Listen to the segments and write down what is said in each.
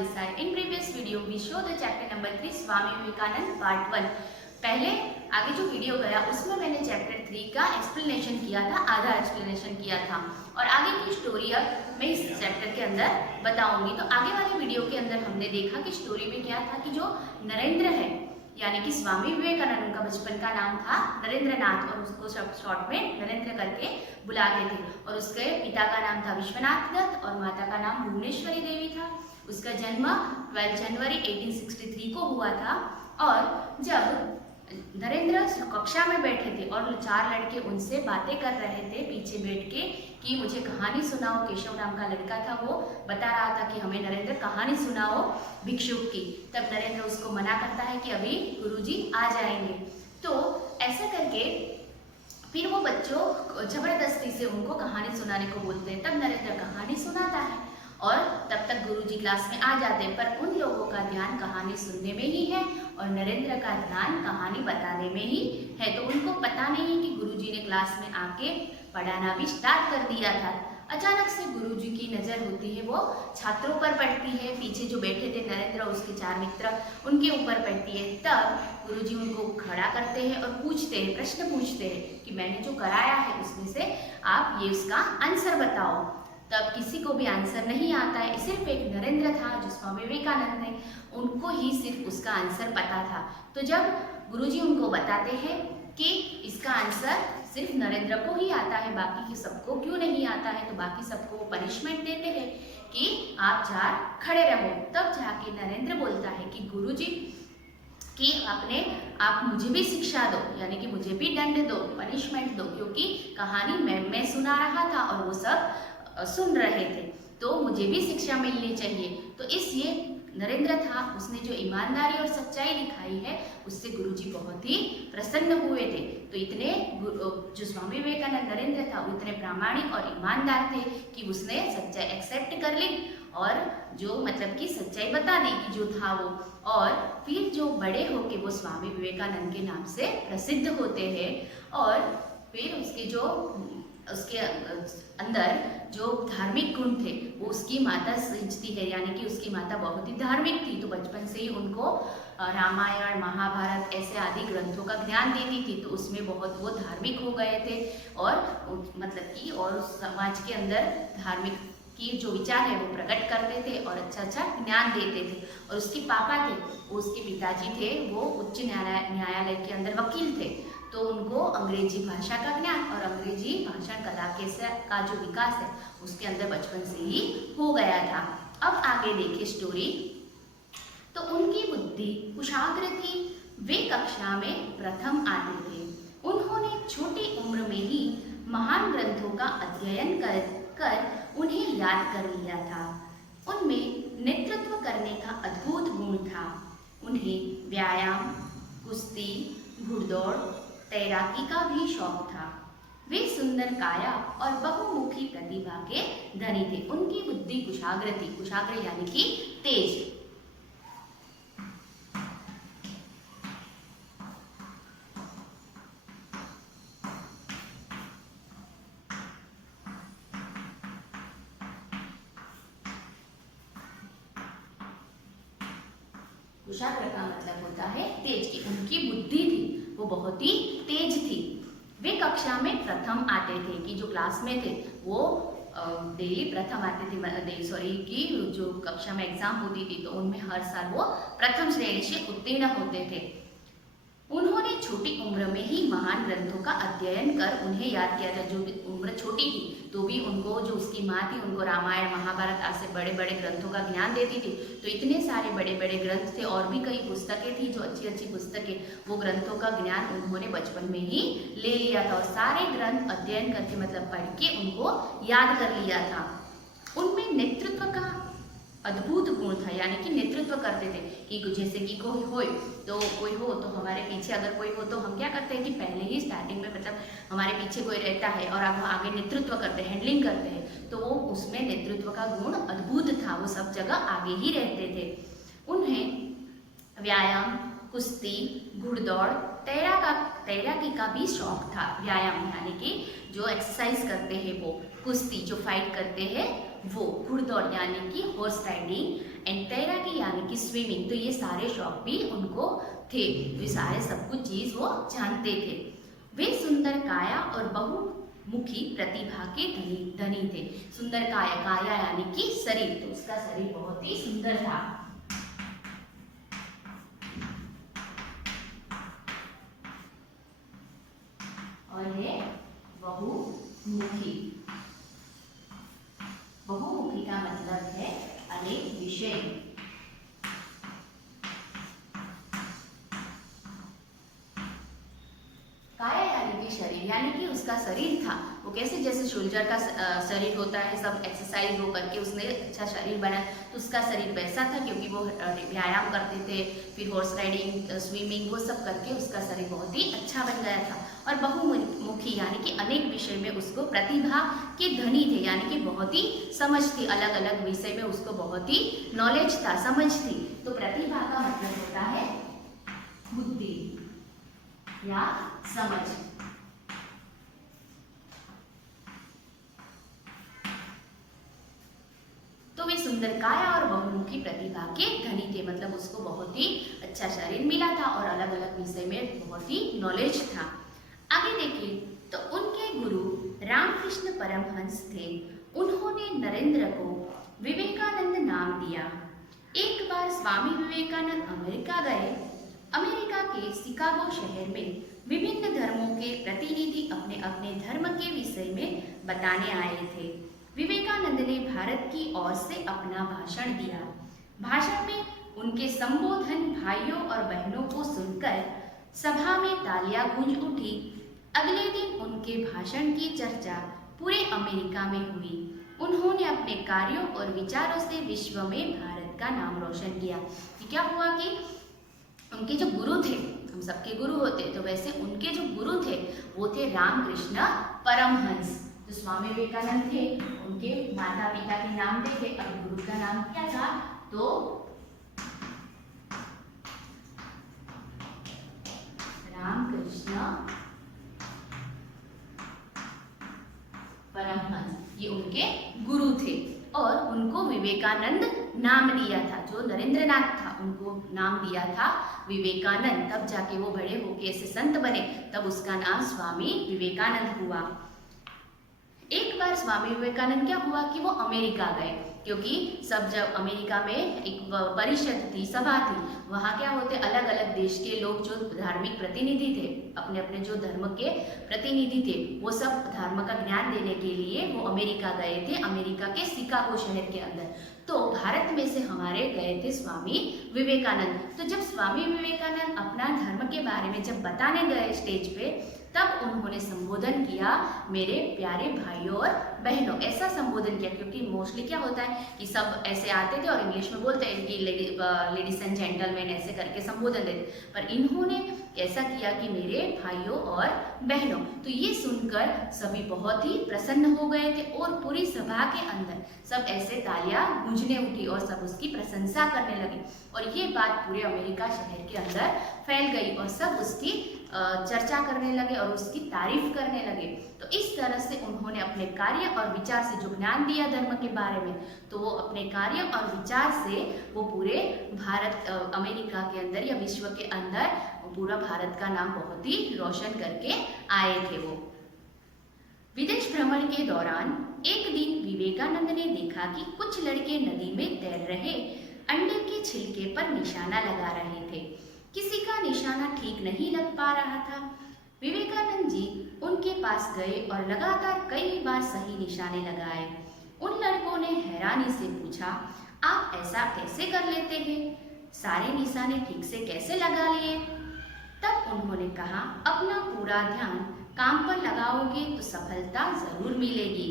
Desai. In previous video, we show the chapter number 3 Swami Vivekananda part 1. पहले आगे जो video गया उसमें मैंने चैप्टर 3 का एक्सप्लेनेशन किया था, आधा एक्सप्लेनेशन किया था और आगे की स्टोरी अब मैं इस चैप्टर के अंदर बताऊंगी. तो आगे वाले वीडियो के अंदर हमने देखा कि स्टोरी में क्या था कि जो नरेंद्र है यानी कि स्वामी विवेकानंद, उनका बचपन का नाम था नरेंद्र नाथ और उसको शॉर्ट में नरेंद्र करके बुलाते थे और उसके पिता का नाम था विश्वनाथ दत्त और माता का नाम भुवनेश्वरी देवी था. उसका जन्म 12 जनवरी 1863 को हुआ था और जब नरेंद्र कक्षा में बैठे थे और 4 लड़के उनसे बातें कर रहे थे पीछे बैठ के कि मुझे कहानी सुनाओ. केशव नाम का लड़का था, वो बता रहा था कि हमें नरेंद्र कहानी सुनाओ भिक्षुक की. तब नरेंद्र उसको मना करता है कि अभी गुरुजी आ जाएंगे. तो ऐसा करके फिर वो बच्चों जबरदस्ती से उनको कहानी सुनाने को बोलते हैं. तब नरेंद्र कहानी सुनाता है और तब तक गुरुजी क्लास में आ जाते हैं, पर उन लोगों का ध्यान कहानी सुनने में ही है और नरेंद्र का ध्यान कहानी बताने में ही है. तो उनको पता नहीं कि गुरुजी ने क्लास में आके पढ़ाना भी स्टार्ट कर दिया था. अचानक से गुरुजी की नज़र होती है, वो छात्रों पर पड़ती है. पीछे जो बैठे थे नरेंद्र और उसके 4 मित्र, उनके ऊपर पड़ती है. तब गुरुजी उनको खड़ा करते हैं और पूछते हैं, प्रश्न पूछते हैं कि मैंने जो कराया है उसमें से आप ये उसका आंसर बताओ. तब किसी को भी आंसर नहीं आता है. सिर्फ एक नरेंद्र था जो स्वामी विवेकानंद है, उनको ही सिर्फ उसका आंसर पता था. तो जब गुरुजी उनको बताते हैं कि इसका आंसर सिर्फ नरेंद्र को ही आता है, बाकी के सबको क्यों नहीं आता है, तो बाकी सबको पनिशमेंट देते हैं कि आप 4 खड़े रहो. तब जाके नरेंद्र बोलता है कि गुरुजी कि आप मुझे भी शिक्षा दो, यानी कि मुझे भी दंड दो, पनिशमेंट दो, क्योंकि कहानी मैं सुना रहा था और वो सब सुन रहे थे, तो मुझे भी शिक्षा मिलनी चाहिए. तो इसलिए नरेंद्र था, उसने जो ईमानदारी और सच्चाई दिखाई है उससे गुरुजी बहुत ही प्रसन्न हुए थे. तो इतने जो स्वामी विवेकानंद नरेंद्र था वो इतने प्रामाणिक और ईमानदार थे कि उसने सच्चाई एक्सेप्ट कर ली और जो मतलब कि सच्चाई बता दी कि जो था वो. और फिर जो बड़े होके वो स्वामी विवेकानंद के नाम से प्रसिद्ध होते हैं और फिर उसके अंदर जो धार्मिक गुण थे वो उसकी माता सिंचती है, यानी कि उसकी माता बहुत ही धार्मिक थी. तो बचपन से ही उनको रामायण, महाभारत ऐसे आदि ग्रंथों का ज्ञान देती थी. तो उसमें बहुत वो धार्मिक हो गए थे और मतलब कि और समाज के अंदर धार्मिक की जो विचार है वो प्रकट करते थे और अच्छा ज्ञान देते थे. और उसके पापा थे, वो उसके पिताजी थे, वो उच्च न्यायालय के अंदर वकील थे. तो उनको अंग्रेजी भाषा का ज्ञान और अंग्रेजी भाषण कला का जो विकास है उसके अंदर बचपन से ही हो गया था. अब आगे देखिए स्टोरी. तो उनकी बुद्धि कुशाग्र थी, वे कक्षा में प्रथम आते थे. उन्होंने छोटी उम्र में ही महान ग्रंथों का अध्ययन कर उन्हें याद कर लिया था. उनमें नेतृत्व करने का अद्भुत गुण था. उन्हें व्यायाम, कुश्ती, घुड़दौड़, तैराकी का भी शौक था. वे सुंदर काया और बहुमुखी प्रतिभा के धनी थे. उनकी बुद्धि कुशाग्र थी. कुशाग्र यानी कि तेज. कुशाग्र का मतलब होता है तेज की. उनकी बुद्धि थी वो बहुत ही तेज थी. वे कक्षा में प्रथम आते थे, कि जो क्लास में थे वो डेली प्रथम आते थे. की जो कक्षा में एग्जाम होती थी तो उनमें हर साल वो प्रथम श्रेणी से उत्तीर्ण होते थे. उन्होंने छोटी उम्र में ही महान ग्रंथों का अध्ययन कर उन्हें याद किया था. जो भी उम्र छोटी थी तो भी उनको, जो उसकी माँ थी, उनको रामायण, महाभारत ऐसे बड़े बड़े ग्रंथों का ज्ञान देती थी. तो इतने सारे बड़े बड़े ग्रंथ थे और भी कई पुस्तकें थी जो अच्छी अच्छी पुस्तकें, वो ग्रंथों का ज्ञान उन्होंने बचपन में ही ले लिया था और सारे ग्रंथ अध्ययन करके मतलब पढ़ के उनको याद कर लिया था. उनमें नेतृत्व का अद्भुत गुण था, यानी कि नेतृत्व करते थे कि जैसे कि कोई हो तो हमारे पीछे अगर कोई हो तो हम क्या करते हैं कि पहले ही स्टार्टिंग में मतलब हमारे पीछे कोई रहता है और अब आगे नेतृत्व करते हैं, हैंडलिंग करते हैं. तो वो उसमें नेतृत्व का गुण अद्भुत था, वो सब जगह आगे ही रहते थे. उन्हें व्यायाम, कुश्ती, घुड़दौड़, तैराकी का भी शौक था. व्यायाम यानी कि जो एक्सरसाइज करते हैं वो, कुश्ती जो फाइट करते हैं वो, घुड़दौड़ यानी कि हॉर्स राइडिंग, एंड तैराकी यानी कि स्विमिंग। तो ये सारे शौक भी उनको थे, ये सारे सब कुछ चीज वो जानते थे। वे सुंदर काया और बहुमुखी प्रतिभा के धनी थे। सुंदर काया, काया यानी कि शरीर, तो उसका शरीर बहुत ही सुंदर था। और है बहुमुखी। बहुमुखी का मतलब है अनेक विषय। काया यानी कि शरीर, यानी कि उसका शरीर था वो कैसे, जैसे सोल्जर का शरीर होता है, सब एक्सरसाइज वो करके उसने अच्छा शरीर बनाया, तो उसका शरीर वैसा था क्योंकि वो व्यायाम करते थे, फिर हॉर्स राइडिंग, स्विमिंग, वो सब करके उसका शरीर बहुत ही अच्छा बन गया था। और बहुमुखी यानी कि अनेक विषय में उसको प्रतिभा के धनी थे, यानी कि बहुत ही समझ थी, अलग अलग विषय में उसको बहुत ही नॉलेज था, समझ थी। तो प्रतिभा का मतलब होता है बुद्धि या समझ। तो वे सुंदर काया और बहुमुखी प्रतिभा के धनी थे, मतलब उसको बहुत ही अच्छा शरीर मिला था और अलग अलग विषय में बहुत ही नॉलेज था। आगे देखिए तो उनके गुरु रामकृष्ण परमहंस थे। उन्होंने नरेंद्र को विवेकानंद नाम दिया। एक बार स्वामी विवेकानंद अमेरिका गए। अमेरिका के शिकागो शहर में विभिन्न धर्मों के प्रतिनिधि अपने अपने धर्म के विषय में बताने आए थे। विवेकानंद ने भारत की ओर से अपना भाषण दिया। भाषण में उनके संबोधन भाइयों और बहनों को सुनकर सभा में तालियां गूंज उठी। अगले दिन उनके भाषण की चर्चा पूरे अमेरिका में हुई। उन्होंने अपने कार्यों और विचारों से विश्व में भारत का नाम रोशन किया। कि क्या हुआ कि उनके जो गुरु थे, हम सबके गुरु होते, तो वैसे उनके जो गुरु थे वो थे रामकृष्ण परमहंस। जो स्वामी विवेकानंद थे उनके माता पिता के नाम देखे, अब गुरु का नाम क्या था, तो रामकृष्ण परमहंस, ये उनके गुरु थे और उनको विवेकानंद नाम दिया था। जो नरेंद्रनाथ था उनको नाम दिया था विवेकानंद, तब जाके वो बड़े होके ऐसे संत बने, तब उसका नाम स्वामी विवेकानंद हुआ। एक बार स्वामी विवेकानंद क्या हुआ कि वो अमेरिका गए, क्योंकि सब जब अमेरिका में एक परिषद थी, सभा थी, वहाँ क्या होते अलग अलग देश के लोग जो धार्मिक प्रतिनिधि थे, अपने अपने जो धर्म के प्रतिनिधि थे, वो सब धर्म का ज्ञान देने के लिए वो अमेरिका गए थे, अमेरिका के शिकागो शहर के अंदर। तो भारत में से हमारे गए थे स्वामी विवेकानंद। तो जब स्वामी विवेकानंद अपना धर्म के बारे में जब बताने गए स्टेज पे, तब उन्होंने संबोधन किया, मेरे प्यारे भाइयों और बहनों, ऐसा संबोधन किया, क्योंकि मोस्टली क्या होता है कि सब ऐसे आते थे और इंग्लिश में बोलते हैं कि लेडीज एंड जेंटलमैन ऐसे करके संबोधन देते, पर इन्होंने ऐसा किया कि मेरे भाइयों और बहनों। तो ये सुनकर सभी बहुत ही प्रसन्न हो गए थे और पूरी सभा के अंदर सब ऐसे तालियां गूंजने उठी और सब उसकी प्रशंसा करने लगे और ये बात पूरे अमेरिका शहर के अंदर फैल गई और सब उसकी चर्चा करने लगे और उसकी तारीफ करने लगे। तो इस तरह से उन्होंने अपने कार्य और विचार से जो ज्ञान दिया धर्म के बारे में, तो वो अपने कार्य और विचार से वो पूरे भारत, अमेरिका के अंदर या विश्व के अंदर पूरा भारत का नाम बहुत ही रोशन करके आए थे। वो विदेश भ्रमण के दौरान एक दिन विवेकानंद ने देखा कि कुछ लड़के नदी में तैर रहे अंडे के छिलके पर निशाना लगा रहे थे। किसी का निशाना ठीक नहीं लग पा रहा था। विवेकानंद जी उनके पास गए और लगातार कई बार सही निशाने लगाए। उन लड़कों ने हैरानी से पूछा, आप ऐसा कैसे कर लेते हैं? सारे निशाने ठीक से कैसे लगा लिए? तब उन्होंने कहा, अपना पूरा ध्यान काम पर लगाओगे तो सफलता जरूर मिलेगी।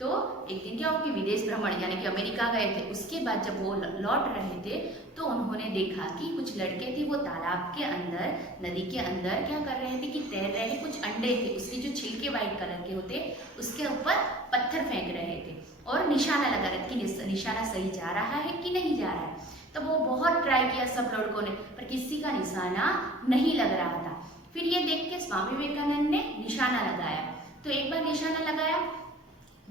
तो एक दिन क्या हुआ कि विदेश भ्रमण यानी कि अमेरिका गए थे, उसके बाद जब वो लौट रहे थे तो उन्होंने देखा कि कुछ लड़के थे वो तालाब के अंदर, नदी के अंदर क्या कर रहे थे कि तैर रहे, कुछ अंडे थे, उसके जो छिलके वाइट कलर के होते उसके ऊपर पत्थर फेंक रहे थे और निशाना लगा रहे थे कि निशाना सही जा रहा है कि नहीं जा रहा है। तब वो बहुत ट्राई किया सब लड़कों ने, पर किसी का निशाना नहीं लग रहा था। फिर ये देख के स्वामी विवेकानंद ने निशाना लगाया। तो एक बार निशाना लगाया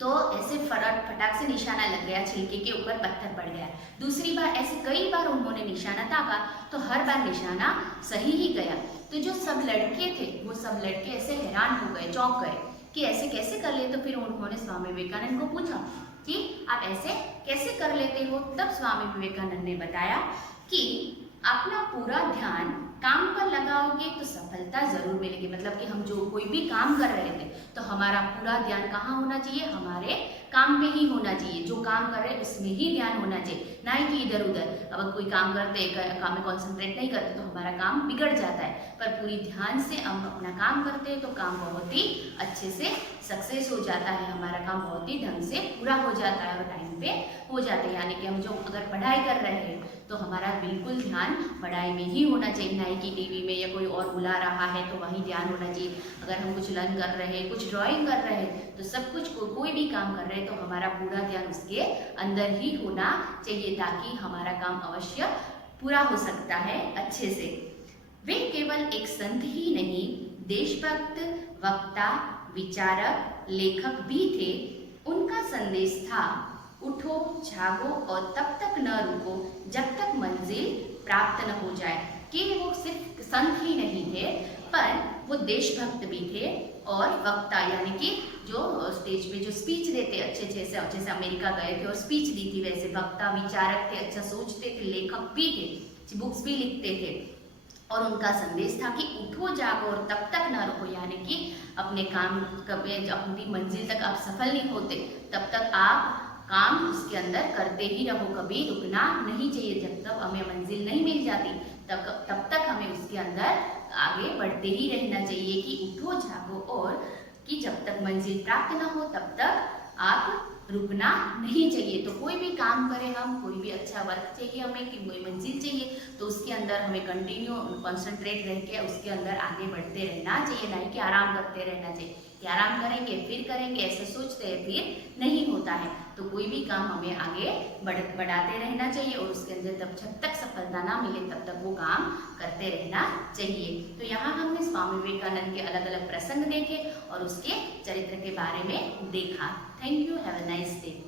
तो ऐसे फटाक से निशाना लग गया, छिलके के ऊपर पत्थर पड़ गया। दूसरी बार ऐसे कई बार उन्होंने निशाना दागा तो हर बार निशाना सही ही गया। तो जो सब लड़के थे वो सब लड़के ऐसे हैरान हो गए, चौंक गए कि ऐसे कैसे कर ले। तो फिर उन्होंने स्वामी विवेकानंद को पूछा कि आप ऐसे कैसे कर लेते हो। तब स्वामी विवेकानंद ने बताया कि अपना पूरा ध्यान काम पर लगाओगे तो सफलता जरूर मिलेगी। मतलब कि हम जो कोई भी काम कर रहे थे तो हमारा पूरा ध्यान कहाँ होना चाहिए, हमारे काम पे ही होना चाहिए। जो काम कर रहे हैं उसमें ही ध्यान होना चाहिए, ना कि इधर उधर। अब कोई काम करते काम में कॉन्सेंट्रेट नहीं करते तो हमारा काम बिगड़ जाता है। पर पूरी ध्यान से हम अपना काम करते हैं तो काम बहुत ही अच्छे से सक्सेस हो जाता है, हमारा काम बहुत ही ढंग से पूरा हो जाता है और टाइम पे हो जाता है। यानी कि हम जो अगर पढ़ाई कर रहे हैं तो हमारा बिल्कुल ध्यान पढ़ाई में ही होना चाहिए, ना कि टीवी में या कोई और बुला रहा है तो वहीं ध्यान होना चाहिए। अगर हम कुछ लर्न कर रहे हैं, कुछ ड्राइंग कर रहे हैं तो सब कुछ कोई भी काम कर रहे हैं तो हमारा पूरा ध्यान उसके अंदर ही होना चाहिए, ताकि हमारा काम अवश्य पूरा हो सकता है अच्छे से। वे केवल एक संत ही नहीं, देशभक्त, वक्ता, विचारक, लेखक भी थे। उनका संदेश था, उठो, जागो और तब तक न रुको जब तक मंजिल प्राप्त न हो जाए। कि वो सिर्फ संत ही नहीं थे पर वो देशभक्त भी थे और वक्ता, यानी कि जो स्टेज पे जो स्पीच देते अच्छे से अमेरिका गए थे और स्पीच दी थी, वैसे वक्ता, विचारक थे, अच्छा सोचते थे, लेखक भी थे, बुक्स भी लिखते थे। और उनका संदेश था कि उठो, जागो और तब तक ना रुको, यानी कि अपने काम कभी अपनी मंजिल तक आप सफल नहीं होते तब तक आप काम उसके अंदर करते ही रहो, कभी रुकना नहीं चाहिए। जब तक हमें मंजिल नहीं मिल जाती तब तक हमें उसके अंदर आगे बढ़ते ही रहना चाहिए कि उठो, जागो और कि जब तक मंजिल प्राप्त ना हो तब तक आप रुकना नहीं चाहिए। तो कोई भी काम करें हम, कोई भी अच्छा वर्क चाहिए हमें कि कोई मंजिल चाहिए तो उसके अंदर हमें कंटिन्यू कॉन्सेंट्रेट रह के उसके अंदर आगे बढ़ते रहना चाहिए, ना कि आराम करते रहना चाहिए कि आराम करेंगे फिर करेंगे, ऐसे सोचते हैं फिर नहीं होता है। तो कोई भी काम हमें आगे बढ़ाते रहना चाहिए और उसके अंदर जब तक सफलता ना मिले तब तक वो काम करते रहना चाहिए। तो यहाँ हमने स्वामी विवेकानंद के अलग अलग प्रसंग देखे और उसके चरित्र के बारे में देखा। Thank you, have a nice day.